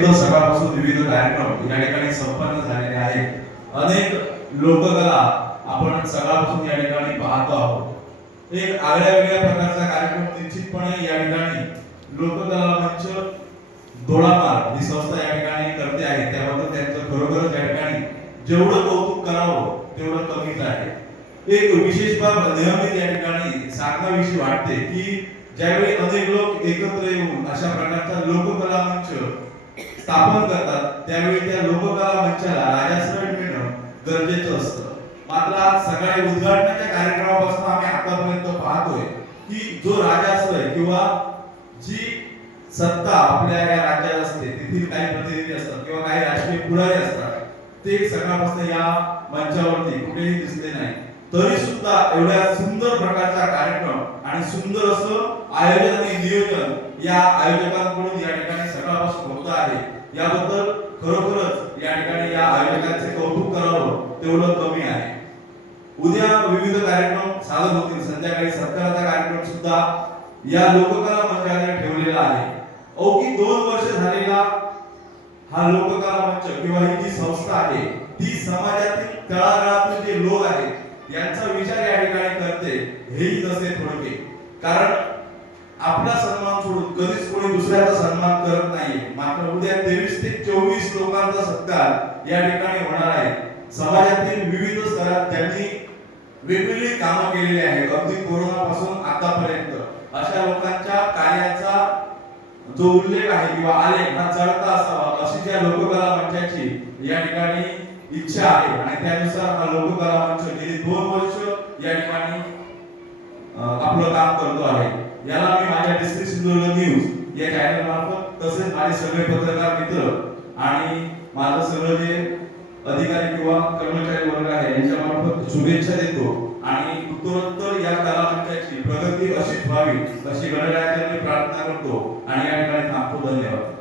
सकाळपासून विविध कार्यक्रम या ठिकाणी संपन्न झालेले आहेत. अनेक लोककला आपण सकाळपासून या ठिकाणी पाहतो आहोत. एक आगळ्या वेगळ्या प्रकारचा कार्यक्रम निश्चितपणे या ठिकाणी लोककला मंच दोडामार ही संस्था या ठिकाणी करते आहे. त्याबद्दल त्यांचं खरोखरच या ठिकाणी जेवढं कौतुक करावं तेवढं कमीच आहे. एक विशेष बाब नियमित या ठिकाणी सांगण्याविषयी वाटते की ज्यावेळी अनेक लोक एकत्र येऊन अशा प्रकारचा लोककला मंच स्थापन करतात त्यावेळी त्या लोककला मंचाला राजाश्रय मिळणं गरजेचं असतं. मात्र आज सकाळी उद्घाटनाच्या कार्यक्रमापासून आम्ही आतापर्यंत पाहतोय की जो राजाश्रय किंवा जी सत्ता आपल्या या राज्यात असते तेथील काही प्रतिनिधी असतात किंवा काही राजकीय पुढारी असतात ते सकाळपासून या मंचावरती कुठेही दिसले नाही. तरी सुद्धा एवढ्या सुंदर प्रकारचा कार्यक्रम आणि सुंदर असं आयोजन आणि नियोजन या आयोजकांकडून या ठिकाणी होत आहे. याबद्दल खरोखरच या ठिकाणी या आयोजकांचे कौतुक करावं तेवढं कमी आहे. उद्या विविध कार्यक्रम सादर होतील. संध्याकाळी सत्काराचा कार्यक्रम सुद्धा या लोककला मंचाने ठेवलेला आहे. अवघी दोन वर्ष झालेला हा लोककला मंच किंवा ही जी संस्था आहे ती समाजातील तळागाळातील जे लोक आहेत यांचा विचार या ठिकाणी करते हेही तसे थोडके. कारण आपला सन्मान सोडून कधीच कोणी दुसऱ्याचा सन्मान करत नाही. मात्र उद्या तेवीस ते चोवीस लोकांचा सत्कार या ठिकाणी होणार आहे. समाजातील विविध स्तरात त्यांनी वेगवेगळी कामं केलेली आहेत. अगदी कोरोना पासून आतापर्यंत. अशा लोकांच्या कार्याचा जो उल्लेख आहे किंवा आलेख हा चढता असावा अशी त्या लोककला मंचाची या ठिकाणी इच्छा आहे. आणि त्यानुसार आपलं काम करतो आहे. याला मी माझ्या डिस्ट्रिक्ट सिंधुदुर्ग न्यूज या चॅनल मार्फत तसेच माझे सगळे पत्रकार मित्र आणि माझं सगळं जे अधिकारी किंवा कर्मचारी वर्ग आहे यांच्या मार्फत शुभेच्छा देतो. आणि उत्तरोत्तर या कला मंचाची प्रगती अशीच व्हावी अशी गणरायाची प्रार्थना करतो. आणि या ठिकाणी थांबतो. धन्यवाद.